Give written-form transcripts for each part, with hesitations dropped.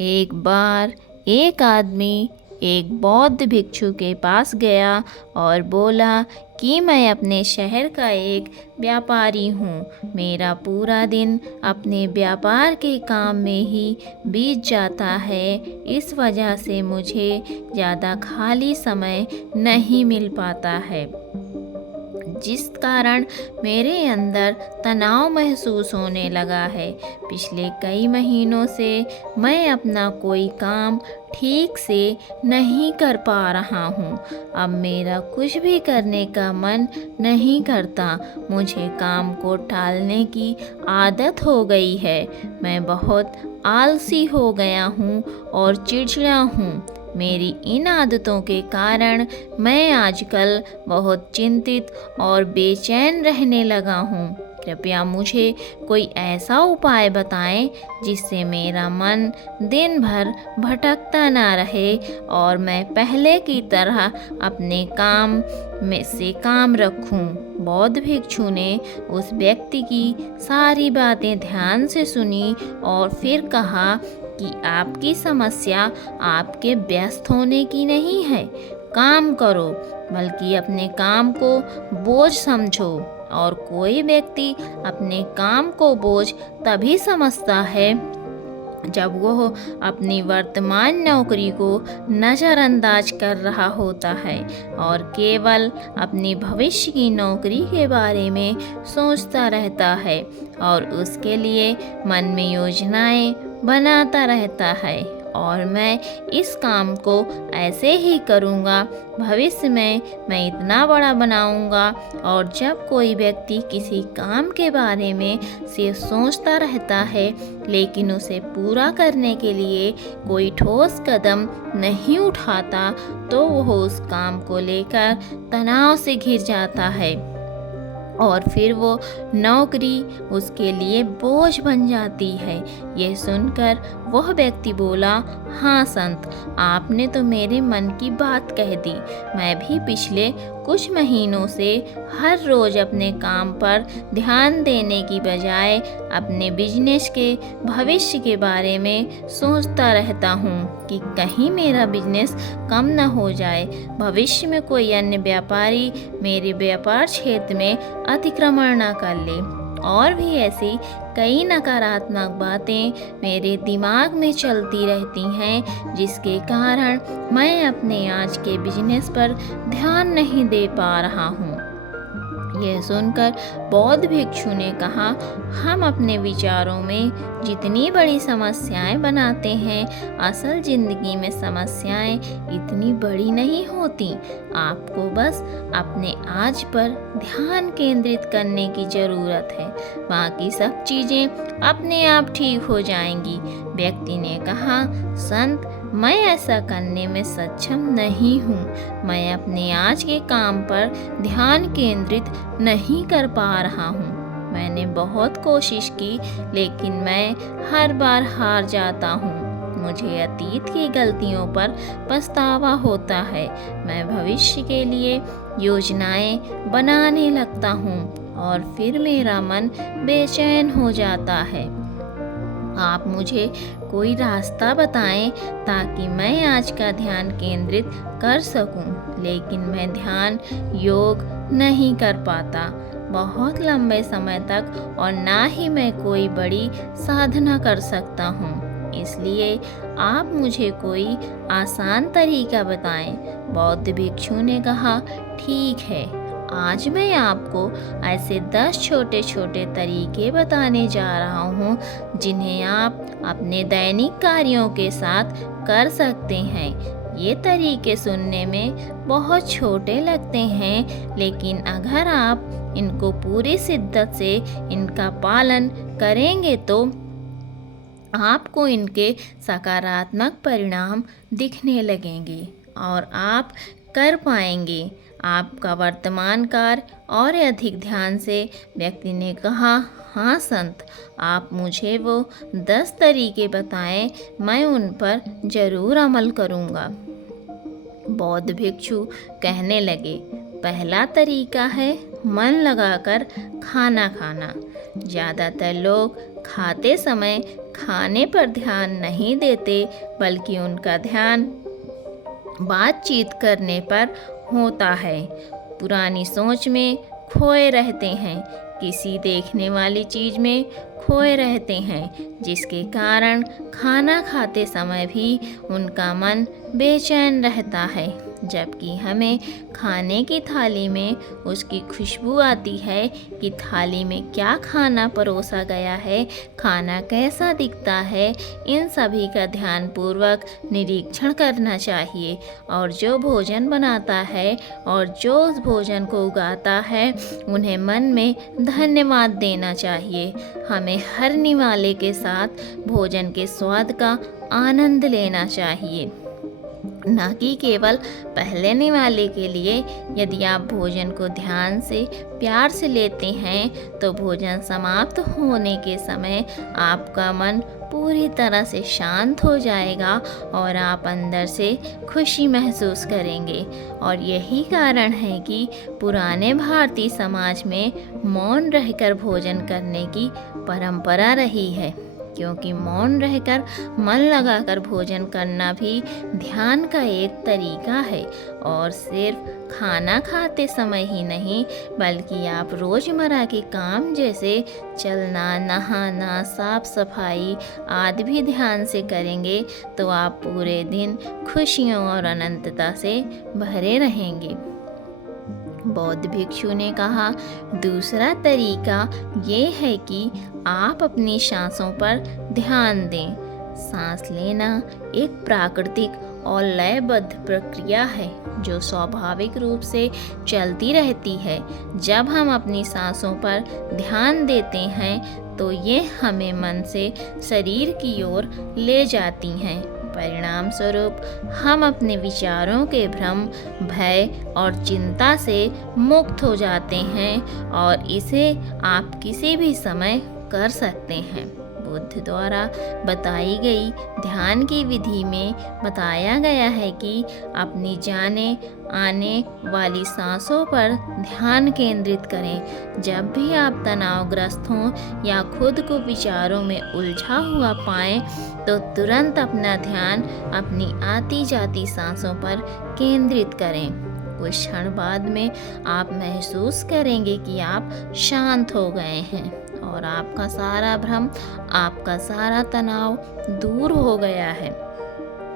एक बार एक आदमी एक बौद्ध भिक्षु के पास गया और बोला कि मैं अपने शहर का एक व्यापारी हूँ। मेरा पूरा दिन अपने व्यापार के काम में ही बीत जाता है। इस वजह से मुझे ज़्यादा खाली समय नहीं मिल पाता है, जिस कारण मेरे अंदर तनाव महसूस होने लगा है। पिछले कई महीनों से मैं अपना कोई काम ठीक से नहीं कर पा रहा हूँ। अब मेरा कुछ भी करने का मन नहीं करता। मुझे काम को टालने की आदत हो गई है। मैं बहुत आलसी हो गया हूँ और चिड़चिड़ा हूँ। मेरी इन आदतों के कारण मैं आजकल बहुत चिंतित और बेचैन रहने लगा हूँ। कृपया मुझे कोई ऐसा उपाय बताएं जिससे मेरा मन दिन भर भटकता ना रहे और मैं पहले की तरह अपने काम में से काम रखूं। बौद्ध भिक्षु ने उस व्यक्ति की सारी बातें ध्यान से सुनी और फिर कहा कि आपकी समस्या आपके व्यस्त होने की नहीं है। काम करो, बल्कि अपने काम को बोझ समझो। और कोई व्यक्ति अपने काम को बोझ तभी समझता है जब वह अपनी वर्तमान नौकरी को नज़रअंदाज कर रहा होता है और केवल अपनी भविष्य की नौकरी के बारे में सोचता रहता है और उसके लिए मन में योजनाएं बनाता रहता है। और मैं इस काम को ऐसे ही करूँगा। भविष्य में मैं इतना बड़ा बनाऊँगा। और जब कोई व्यक्ति किसी काम के बारे में सिर्फ सोचता रहता है लेकिन उसे पूरा करने के लिए कोई ठोस कदम नहीं उठाता, तो वह उस काम को लेकर तनाव से घिर जाता है और फिर वो नौकरी उसके लिए बोझ बन जाती है। यह सुनकर वह व्यक्ति बोला, हाँ संत, आपने तो मेरे मन की बात कह दी। मैं भी पिछले कुछ महीनों से हर रोज़ अपने काम पर ध्यान देने की बजाय अपने बिजनेस के भविष्य के बारे में सोचता रहता हूँ कि कहीं मेरा बिजनेस कम न हो जाए, भविष्य में कोई अन्य व्यापारी मेरे व्यापार क्षेत्र में अतिक्रमण न कर ले। और भी ऐसी कई नकारात्मक बातें मेरे दिमाग में चलती रहती हैं, जिसके कारण मैं अपने आज के बिजनेस पर ध्यान नहीं दे पा रहा हूँ। यह सुनकर बौद्ध भिक्षु ने कहा, हम अपने विचारों में जितनी बड़ी समस्याएं बनाते हैं, असल जिंदगी में समस्याएं इतनी बड़ी नहीं होती। आपको बस अपने आज पर ध्यान केंद्रित करने की ज़रूरत है। बाकी सब चीज़ें अपने आप ठीक हो जाएंगी। व्यक्ति ने कहा, संत, मैं ऐसा करने में सक्षम नहीं हूँ। मैं अपने आज के काम पर ध्यान केंद्रित नहीं कर पा रहा हूँ। मैंने बहुत कोशिश की, लेकिन मैं हर बार हार जाता हूँ। मुझे अतीत की गलतियों पर पछतावा होता है। मैं भविष्य के लिए योजनाएं बनाने लगता हूँ और फिर मेरा मन बेचैन हो जाता है। आप मुझे कोई रास्ता बताएं ताकि मैं आज का ध्यान केंद्रित कर सकूं। लेकिन मैं ध्यान योग नहीं कर पाता बहुत लंबे समय तक, और ना ही मैं कोई बड़ी साधना कर सकता हूँ। इसलिए आप मुझे कोई आसान तरीका बताएं। बौद्ध भिक्षु ने कहा, ठीक है, आज मैं आपको ऐसे 10 छोटे छोटे तरीके बताने जा रहा हूँ जिन्हें आप अपने दैनिक कार्यों के साथ कर सकते हैं। ये तरीके सुनने में बहुत छोटे लगते हैं, लेकिन अगर आप इनको पूरी शिद्दत से इनका पालन करेंगे तो आपको इनके सकारात्मक परिणाम दिखने लगेंगे और आप कर पाएंगे आपका वर्तमान कार्य और अधिक ध्यान से। व्यक्ति ने कहा, हाँ संत, आप मुझे वो 10 तरीके बताएं, मैं उन पर जरूर अमल करूँगा। बौद्ध भिक्षु कहने लगे, पहला तरीका है मन लगाकर खाना खाना। ज़्यादातर लोग खाते समय खाने पर ध्यान नहीं देते, बल्कि उनका ध्यान बातचीत करने पर होता है। पुरानी सोच में खोए रहते हैं, किसी देखने वाली चीज़ में खोए रहते हैं, जिसके कारण खाना खाते समय भी उनका मन बेचैन रहता है। जबकि हमें खाने की थाली में उसकी खुशबू आती है कि थाली में क्या खाना परोसा गया है, खाना कैसा दिखता है, इन सभी का ध्यानपूर्वक निरीक्षण करना चाहिए। और जो भोजन बनाता है और जो उस भोजन को उगाता है, उन्हें मन में धन्यवाद देना चाहिए। हमें हर निवाले के साथ भोजन के स्वाद का आनंद लेना चाहिए, ना कि केवल पहले निवाले के लिए। यदि आप भोजन को ध्यान से प्यार से लेते हैं तो भोजन समाप्त होने के समय आपका मन पूरी तरह से शांत हो जाएगा और आप अंदर से खुशी महसूस करेंगे। और यही कारण है कि पुराने भारतीय समाज में मौन रहकर भोजन करने की परंपरा रही है, क्योंकि मौन रहकर मन लगाकर भोजन करना भी ध्यान का एक तरीका है। और सिर्फ खाना खाते समय ही नहीं, बल्कि आप रोज़मर्रा के काम जैसे चलना, नहाना, साफ सफाई आदि भी ध्यान से करेंगे तो आप पूरे दिन खुशियों और अनंतता से भरे रहेंगे। बौद्ध भिक्षु ने कहा, दूसरा तरीका ये है कि आप अपनी सांसों पर ध्यान दें। सांस लेना एक प्राकृतिक और लयबद्ध प्रक्रिया है जो स्वाभाविक रूप से चलती रहती है। जब हम अपनी सांसों पर ध्यान देते हैं तो ये हमें मन से शरीर की ओर ले जाती हैं। परिणाम स्वरूप हम अपने विचारों के भ्रम, भय और चिंता से मुक्त हो जाते हैं और इसे आप किसी भी समय कर सकते हैं। बुद्ध द्वारा बताई गई ध्यान की विधि में बताया गया है कि अपनी जाने आने वाली सांसों पर ध्यान केंद्रित करें। जब भी आप तनावग्रस्त हों या खुद को विचारों में उलझा हुआ पाएं, तो तुरंत अपना ध्यान अपनी आती जाती सांसों पर केंद्रित करें। कुछ क्षण बाद में आप महसूस करेंगे कि आप शांत हो गए हैं और आपका सारा भ्रम, आपका सारा तनाव दूर हो गया है।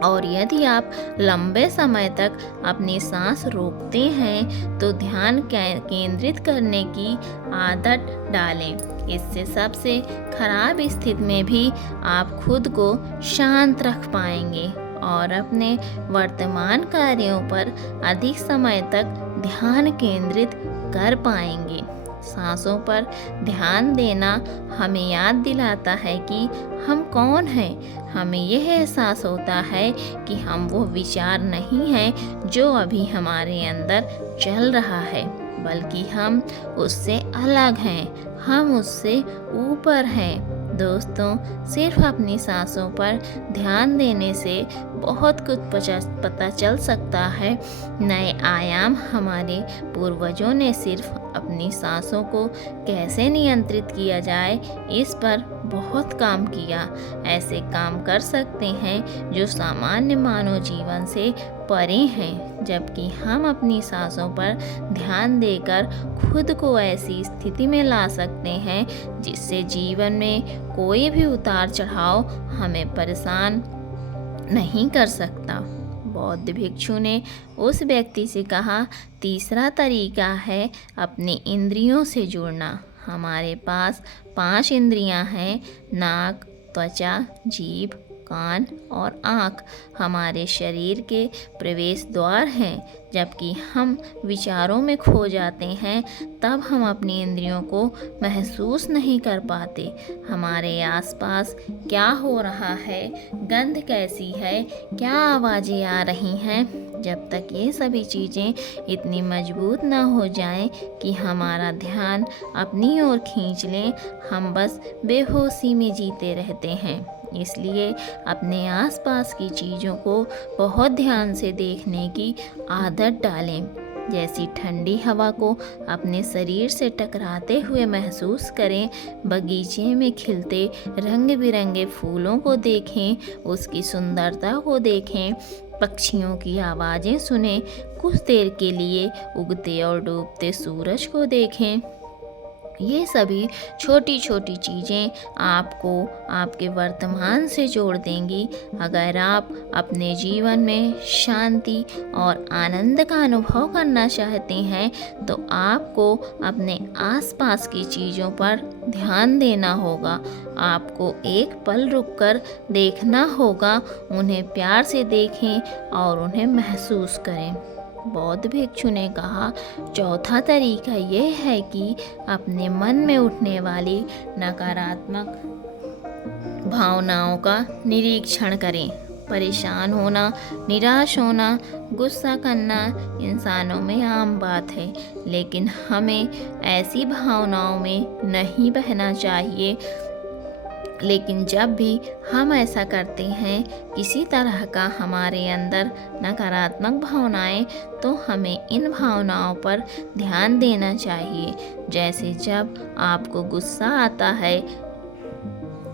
और यदि आप लंबे समय तक अपनी सांस रोकते हैं तो ध्यान केंद्रित करने की आदत डालें। इससे सबसे खराब स्थिति में भी आप खुद को शांत रख पाएंगे और अपने वर्तमान कार्यों पर अधिक समय तक ध्यान केंद्रित कर पाएंगे। सांसों पर ध्यान देना हमें याद दिलाता है कि हम कौन हैं। हमें यह एहसास होता है कि हम वो विचार नहीं हैं जो अभी हमारे अंदर चल रहा है, बल्कि हम उससे अलग हैं, हम उससे ऊपर हैं। दोस्तों, सिर्फ अपनी सांसों पर ध्यान देने से बहुत कुछ पता चल सकता है। नए आयाम हमारे पूर्वजों ने सिर्फ अपनी सांसों को कैसे नियंत्रित किया जाए इस पर बहुत काम किया। ऐसे काम कर सकते हैं जो सामान्य मानव जीवन से परे हैं, जबकि हम अपनी सांसों पर ध्यान देकर खुद को ऐसी स्थिति में ला सकते हैं जिससे जीवन में कोई भी उतार चढ़ाव हमें परेशान नहीं कर सकता। बौद्ध भिक्षु ने उस व्यक्ति से कहा, तीसरा तरीका है अपनी इंद्रियों से जुड़ना। हमारे पास 5 इंद्रियां हैं, नाक, त्वचा, जीभ, कान और आँख हमारे शरीर के प्रवेश द्वार हैं। जबकि हम विचारों में खो जाते हैं तब हम अपनी इंद्रियों को महसूस नहीं कर पाते। हमारे आसपास क्या हो रहा है, गंध कैसी है, क्या आवाज़ें आ रही हैं, जब तक ये सभी चीज़ें इतनी मजबूत ना हो जाएं कि हमारा ध्यान अपनी ओर खींच लें, हम बस बेहोशी में जीते रहते हैं। इसलिए अपने आसपास की चीज़ों को बहुत ध्यान से देखने की आदत डालें। जैसी ठंडी हवा को अपने शरीर से टकराते हुए महसूस करें, बगीचे में खिलते रंग बिरंगे फूलों को देखें, उसकी सुंदरता को देखें, पक्षियों की आवाज़ें सुनें, कुछ देर के लिए उगते और डूबते सूरज को देखें। ये सभी छोटी छोटी चीज़ें आपको आपके वर्तमान से जोड़ देंगी। अगर आप अपने जीवन में शांति और आनंद का अनुभव करना चाहते हैं तो आपको अपने आसपास की चीज़ों पर ध्यान देना होगा। आपको एक पल रुककर देखना होगा, उन्हें प्यार से देखें और उन्हें महसूस करें। बौद्ध भिक्षु ने कहा, चौथा तरीका यह है कि अपने मन में उठने वाली नकारात्मक भावनाओं का निरीक्षण करें। परेशान होना, निराश होना, गुस्सा करना इंसानों में आम बात है, लेकिन हमें ऐसी भावनाओं में नहीं बहना चाहिए। लेकिन जब भी हम ऐसा करते हैं, किसी तरह का हमारे अंदर नकारात्मक भावनाएं, तो हमें इन भावनाओं पर ध्यान देना चाहिए। जैसे जब आपको गुस्सा आता है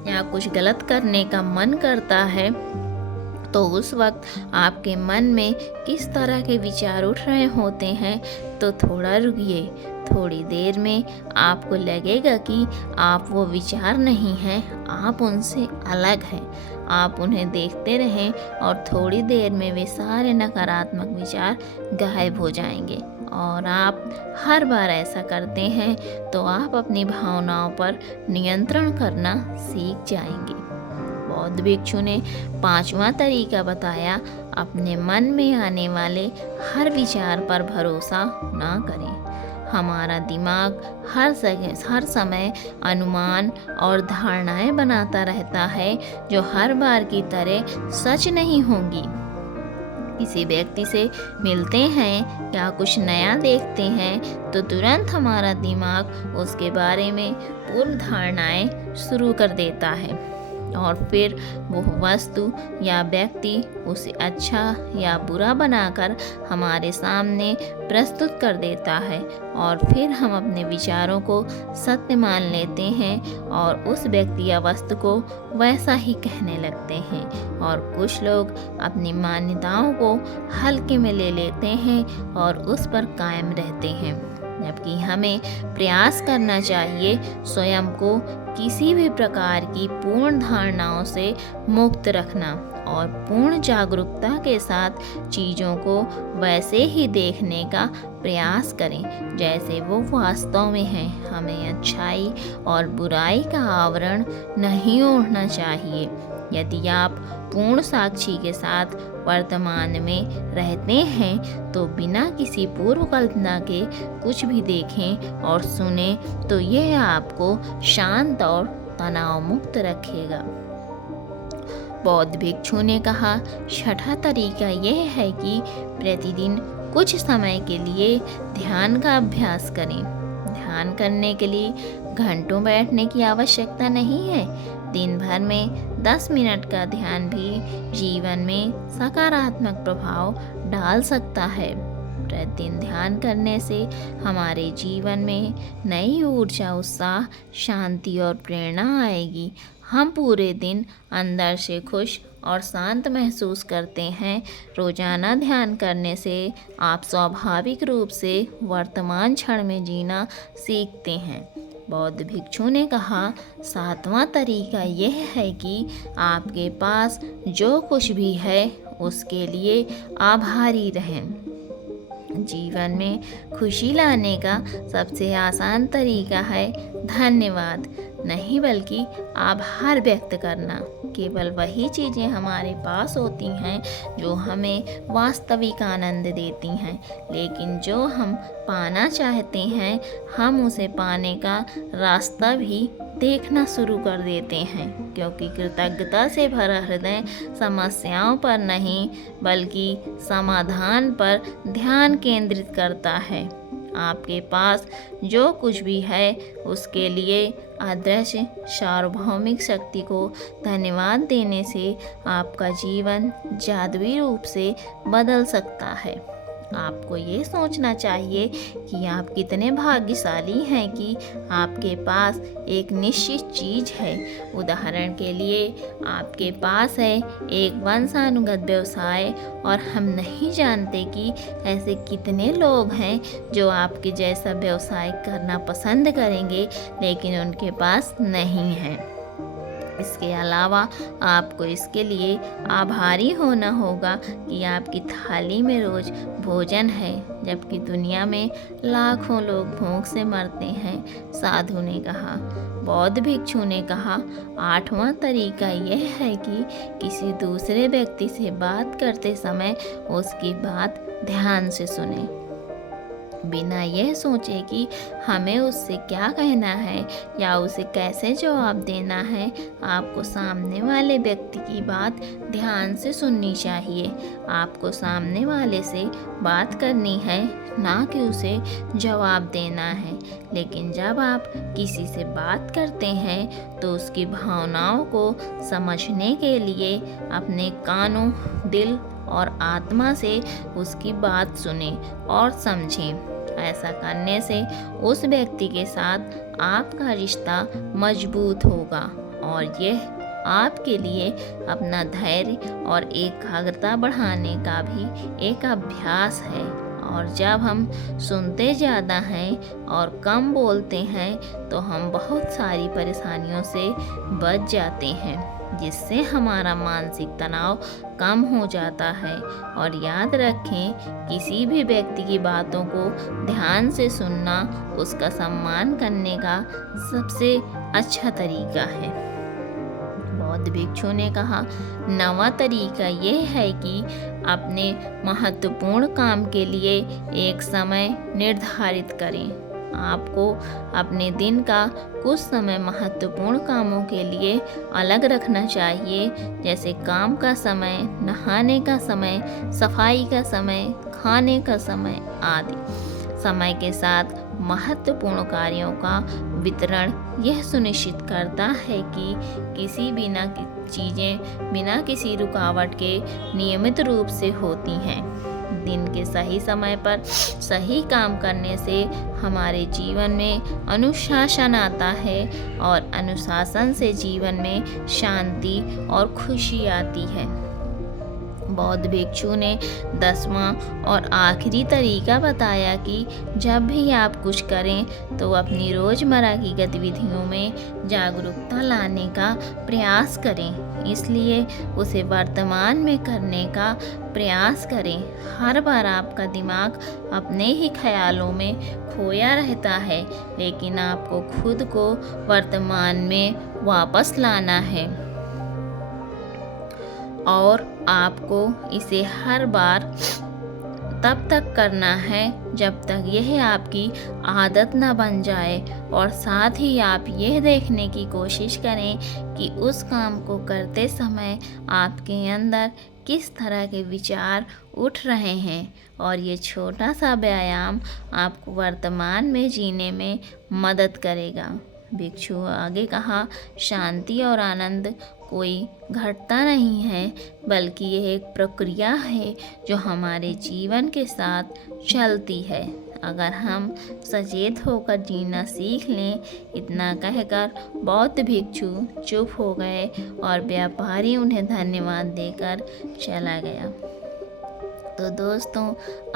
या कुछ गलत करने का मन करता है, तो उस वक्त आपके मन में किस तरह के विचार उठ रहे होते हैं, तो थोड़ा रुकिए। थोड़ी देर में आपको लगेगा कि आप वो विचार नहीं हैं, आप उनसे अलग हैं। आप उन्हें देखते रहें और थोड़ी देर में वे सारे नकारात्मक विचार गायब हो जाएंगे। और आप हर बार ऐसा करते हैं तो आप अपनी भावनाओं पर नियंत्रण करना सीख जाएंगे। बौद्ध भिक्षु ने पांचवा तरीका बताया, अपने मन में आने वाले हर विचार पर भरोसा ना करें। हमारा दिमाग हर समय अनुमान और धारणाएं बनाता रहता है, जो हर बार की तरह सच नहीं होंगी। किसी व्यक्ति से मिलते हैं या कुछ नया देखते हैं तो तुरंत हमारा दिमाग उसके बारे में पूर्व धारणाएं शुरू कर देता है और फिर वो वस्तु या व्यक्ति उसे अच्छा या बुरा बनाकर हमारे सामने प्रस्तुत कर देता है और फिर हम अपने विचारों को सत्य मान लेते हैं और उस व्यक्ति या वस्तु को वैसा ही कहने लगते हैं। और कुछ लोग अपनी मान्यताओं को हल्के में ले लेते हैं और उस पर कायम रहते हैं, जबकि हमें प्रयास करना चाहिए स्वयं को किसी भी प्रकार की पूर्ण धारणाओं से मुक्त रखना और पूर्ण जागरूकता के साथ चीज़ों को वैसे ही देखने का प्रयास करें जैसे वो वास्तव में हैं। हमें अच्छाई और बुराई का आवरण नहीं ओढ़ना चाहिए। यदि आप पूर्ण साक्षी के साथ वर्तमान में रहते हैं तो बिना किसी पूर्व कल्पना के कुछ भी देखें और सुने तो यह आपको शांत और तनाव मुक्त रखेगा। बौद्ध भिक्षु ने कहा, छठा तरीका यह है कि प्रतिदिन कुछ समय के लिए ध्यान का अभ्यास करें। ध्यान करने के लिए घंटों बैठने की आवश्यकता नहीं है। दिन भर में 10 मिनट का ध्यान भी जीवन में सकारात्मक प्रभाव डाल सकता है। प्रतिदिन ध्यान करने से हमारे जीवन में नई ऊर्जा, उत्साह, शांति और प्रेरणा आएगी। हम पूरे दिन अंदर से खुश और शांत महसूस करते हैं। रोजाना ध्यान करने से आप स्वाभाविक रूप से वर्तमान क्षण में जीना सीखते हैं। बौद्ध भिक्षु ने कहा, सातवां तरीका यह है कि आपके पास जो कुछ भी है उसके लिए आभारी रहें। जीवन में खुशी लाने का सबसे आसान तरीका है धन्यवाद नहीं, बल्कि आभार व्यक्त करना। केवल वही चीज़ें हमारे पास होती हैं जो हमें वास्तविक आनंद देती हैं, लेकिन जो हम पाना चाहते हैं हम उसे पाने का रास्ता भी देखना शुरू कर देते हैं, क्योंकि कृतज्ञता से भरा हृदय समस्याओं पर नहीं बल्कि समाधान पर ध्यान केंद्रित करता है। आपके पास जो कुछ भी है उसके लिए अदृश्य सार्वभौमिक शक्ति को धन्यवाद देने से आपका जीवन जादुई रूप से बदल सकता है। आपको ये सोचना चाहिए कि आप कितने भाग्यशाली हैं कि आपके पास एक निश्चित चीज़ है। उदाहरण के लिए आपके पास है एक वंशानुगत व्यवसाय, और हम नहीं जानते कि ऐसे कितने लोग हैं जो आपके जैसा व्यवसाय करना पसंद करेंगे लेकिन उनके पास नहीं है। इसके अलावा आपको इसके लिए आभारी होना होगा कि आपकी थाली में रोज़ भोजन है, जबकि दुनिया में लाखों लोग भूख से मरते हैं, साधु ने कहा। बौद्ध भिक्षु ने कहा, 8वां तरीका यह है कि किसी दूसरे व्यक्ति से बात करते समय उसकी बात ध्यान से सुने, बिना यह सोचे कि हमें उससे क्या कहना है या उसे कैसे जवाब देना है। आपको सामने वाले व्यक्ति की बात ध्यान से सुननी चाहिए। आपको सामने वाले से बात करनी है, ना कि उसे जवाब देना है। लेकिन जब आप किसी से बात करते हैं तो उसकी भावनाओं को समझने के लिए अपने कानों, दिल और आत्मा से उसकी बात सुने और समझें। ऐसा करने से उस व्यक्ति के साथ आपका रिश्ता मजबूत होगा और यह आपके लिए अपना धैर्य और एकाग्रता बढ़ाने का भी एक अभ्यास है। और जब हम सुनते ज़्यादा हैं और कम बोलते हैं तो हम बहुत सारी परेशानियों से बच जाते हैं, जिससे हमारा मानसिक तनाव कम हो जाता है। और याद रखें, किसी भी व्यक्ति की बातों को ध्यान से सुनना उसका सम्मान करने का सबसे अच्छा तरीका है। बौद्ध भिक्षु ने कहा, 9वां तरीका यह है कि अपने महत्वपूर्ण काम के लिए एक समय निर्धारित करें। आपको अपने दिन का कुछ समय महत्वपूर्ण कामों के लिए अलग रखना चाहिए, जैसे काम का समय, नहाने का समय, सफाई का समय, खाने का समय आदि। समय के साथ महत्वपूर्ण कार्यों का वितरण यह सुनिश्चित करता है कि चीज़ें बिना किसी रुकावट के नियमित रूप से होती हैं। दिन के सही समय पर सही काम करने से हमारे जीवन में अनुशासन आता है और अनुशासन से जीवन में शांति और खुशी आती है। बौद्ध भिक्षु ने 10वां और आखिरी तरीका बताया कि जब भी आप कुछ करें तो अपनी रोज़मर्रा की गतिविधियों में जागरूकता लाने का प्रयास करें, इसलिए उसे वर्तमान में करने का प्रयास करें। हर बार आपका दिमाग अपने ही ख्यालों में खोया रहता है, लेकिन आपको खुद को वर्तमान में वापस लाना है और आपको इसे हर बार तब तक करना है जब तक यह आपकी आदत न बन जाए। और साथ ही आप यह देखने की कोशिश करें कि उस काम को करते समय आपके अंदर किस तरह के विचार उठ रहे हैं, और ये छोटा सा व्यायाम आपको वर्तमान में जीने में मदद करेगा। भिक्षु आगे कहा, शांति और आनंद कोई घटता नहीं है, बल्कि यह एक प्रक्रिया है जो हमारे जीवन के साथ चलती है। अगर हम सचेत होकर जीना सीख लें। इतना कहकर बौद्ध भिक्षु चुप हो गए और व्यापारी उन्हें धन्यवाद देकर चला गया। तो दोस्तों,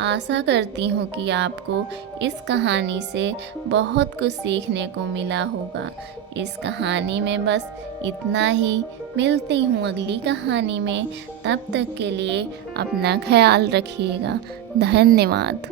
आशा करती हूँ कि आपको इस कहानी से बहुत कुछ सीखने को मिला होगा। इस कहानी में बस इतना ही। मिलती हूँ अगली कहानी में, तब तक के लिए अपना ख्याल रखिएगा। धन्यवाद।